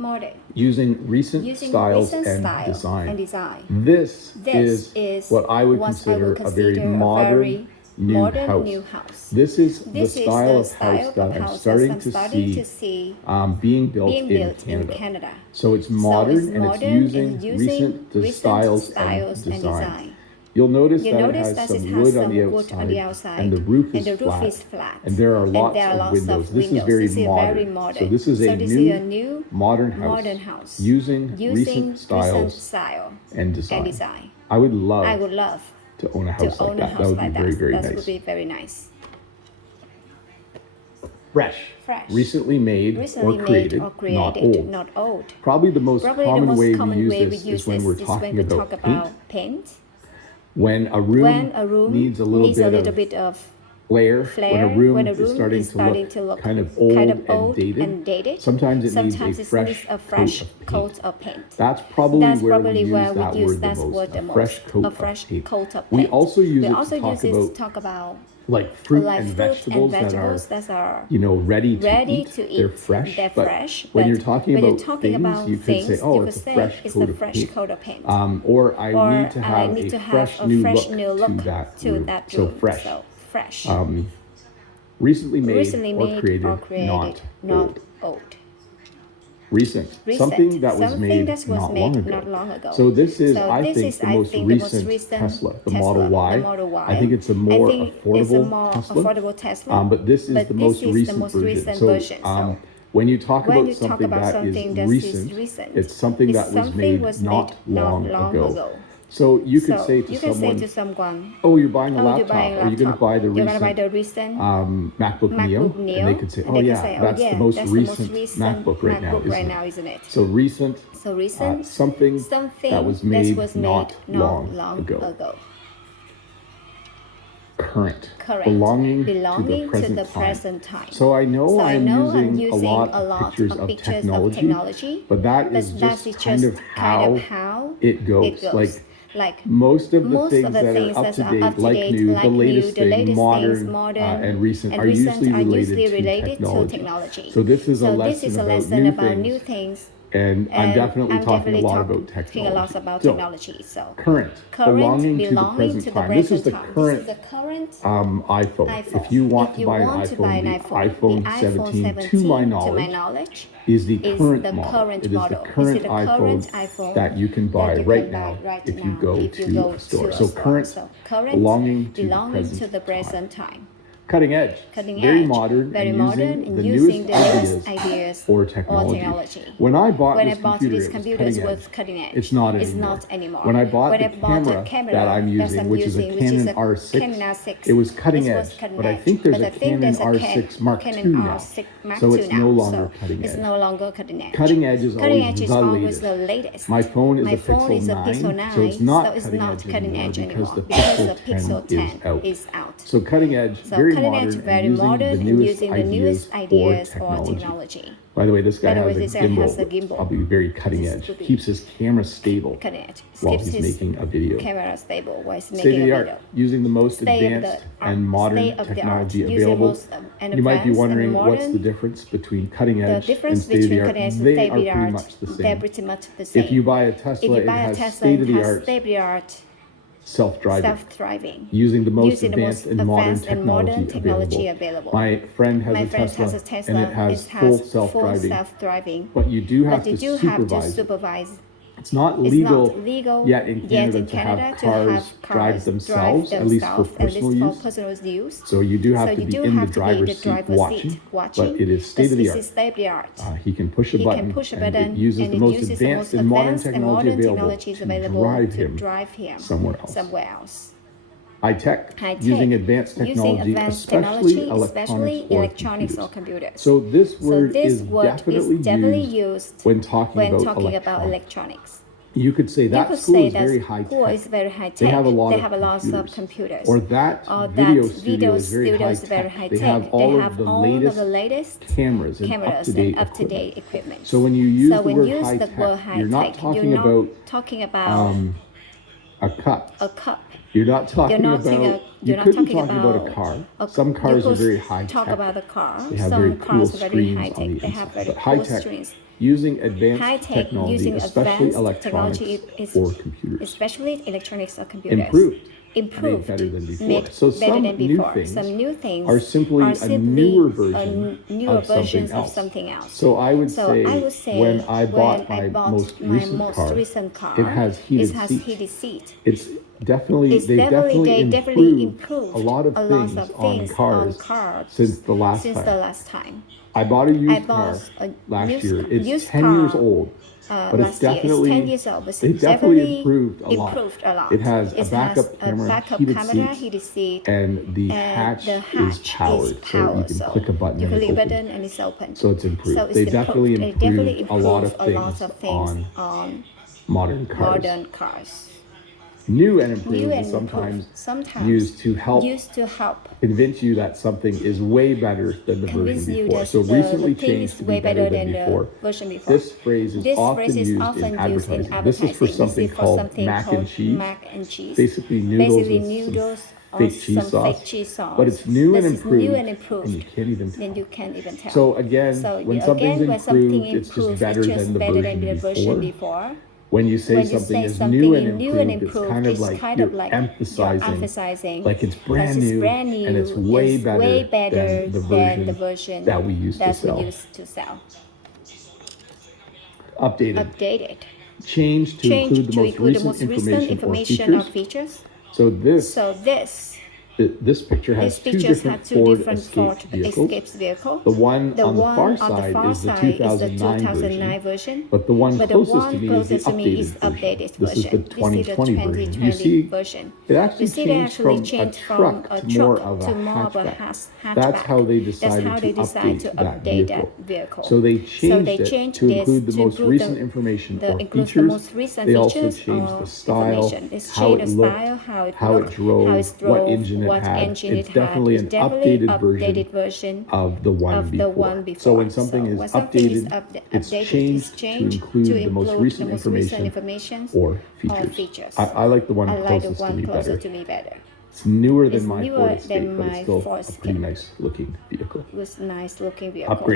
modern. Using recent styles and design. This is what I would consider a very modern new house. This is the style of house that I'm starting to see being built in Canada. So it's modern and it's using recent styles and design. You'll notice that it has some wood on the outside and the roof is flat. And there are lots of windows. This is very modern. So this is a new modern house using recent styles and design. I would love to own a house like that. That would be very, very nice. That would be very nice. Fresh. Recently made or created, not old. Probably the most common way we use this is when we're talking about paint. When a room needs a little bit of flair, when a room is starting to look kind of old and dated, sometimes it needs a fresh coat of paint. That's probably where we use that word the most, a fresh coat of paint. We also use it to talk about like fruit and vegetables that are ready to eat. They're fresh. But when you're talking about things, you could say, oh, it's a fresh coat of paint. Or I need to have a fresh new look to that room. So fresh. Recently made or created, not old. Recent. Something that was made not long ago. So this is, I think, the most recent Tesla, the Model Y. I think it's a more affordable Tesla. But this is the most recent version. So when you talk about something that is recent, it's something that was made not long ago. So you could say to someone, oh, you're buying a laptop. Are you going to buy the recent MacBook Neo? And they could say, oh yeah, that's the most recent MacBook right now, isn't it? So recent, something that was made not long ago. Current. Belonging to the present time. So I know I'm using a lot of pictures of technology, but that is just kind of how it goes. Like most of the things that are up to date, like new, the latest thing, modern and recent, are usually related to technology. So this is a lesson about new things. And I'm definitely talking a lot about technology. So current, belonging to the present time. This is the current iPhone. If you want to buy an iPhone, the iPhone 17, to my knowledge, is the current model. It is the current iPhone that you can buy right now if you go to a store. So current, belonging to the present time. Cutting edge, very modern, and using the newest ideas or technology. When I bought this computer, it was cutting edge. It's not anymore. When I bought the camera that I'm using, which is a Canon R6, it was cutting edge. But I think there's a Canon R6 Mark II now, so it's no longer cutting edge. Cutting edge is always the latest. My phone is a Pixel 9, so it's not cutting edge anymore because the Pixel 10 is out. So cutting edge, very modern and using the newest ideas or technology. By the way, this guy has a gimbal. Probably very cutting edge. Keeps his camera stable while he's making a video. State of the art, using the most advanced and modern technology available. You might be wondering what's the difference between cutting edge and state of the art. They are pretty much the same. If you buy a Tesla, it has state of the art. Self-driving, using the most advanced and modern technology available. My friend has a Tesla, and it has full self-driving. But you do have to supervise. It's not legal yet in Canada to have cars drive themselves, at least for personal use. So you do have to be in the driver's seat watching, but it is state of the art. He can push a button, and it uses the most advanced and modern technology available to drive him somewhere else. High tech, using advanced technology, especially electronics or computers. So this word is definitely used when talking about electronics. You could say that school is very high tech. They have a lot of computers. Or that video studio is very high tech. They have all of the latest cameras and up-to-date equipment. So when you use the word high tech, you're not talking about A cup. A cup. You're not talking You're not about. you're You not could be talking talking about a about car. Some cars you are could very high talk tech. about the car. They have Some very cool cars are very screens high on tech. the They have inside. very But high cool tech, screens. using advanced High tech technology, using especially advanced electronics technology or computers, especially electronics or computers. Made better than before. Made So better some than new before. things Some new things are simply a newer version newer versions of of something else. So I would say when I bought my most recent car, it has heated seats. It's definitely they definitely improved a lot of things on cars since the last time. I bought a used car last year. It's 10 years old. But it's definitely, they definitely improved a lot. It has a backup camera, heated seat, and the hatch is powered. So you can click a button and it's open. So it's improved. They definitely improved a lot of things on modern cars. New and improved is sometimes used to help convince you that something is way better than the version before. So recently changed to be better than before. This phrase is often used in advertising. This is for something called mac and cheese. Basically noodles with some fake cheese sauce. But it's new and improved, and you can't even tell. So again, when something's improved, it's just better than the version before. When you say something is new and improved, it's kind of like you're emphasizing like it's brand new and it's way better than the version that we used to sell. Updated. Changed to include the most recent information or features. So this picture has two different Ford Escape vehicles. The one on the far side is the 2009 version, but the one closest to me is the updated version. This is the 2020 version. You see, it actually changed from a truck to more of a hatchback. That's how they decided to update that vehicle. So they changed it to include the most recent information or features. They also changed the style, how it looked, how it drove, what engine it had. It's definitely an updated version of the one before. So when something is updated, it's changed to include the most recent information or features. I like the one closest to me better. It's newer than my Ford Escape, but it's still a pretty nice looking vehicle. Upgraded.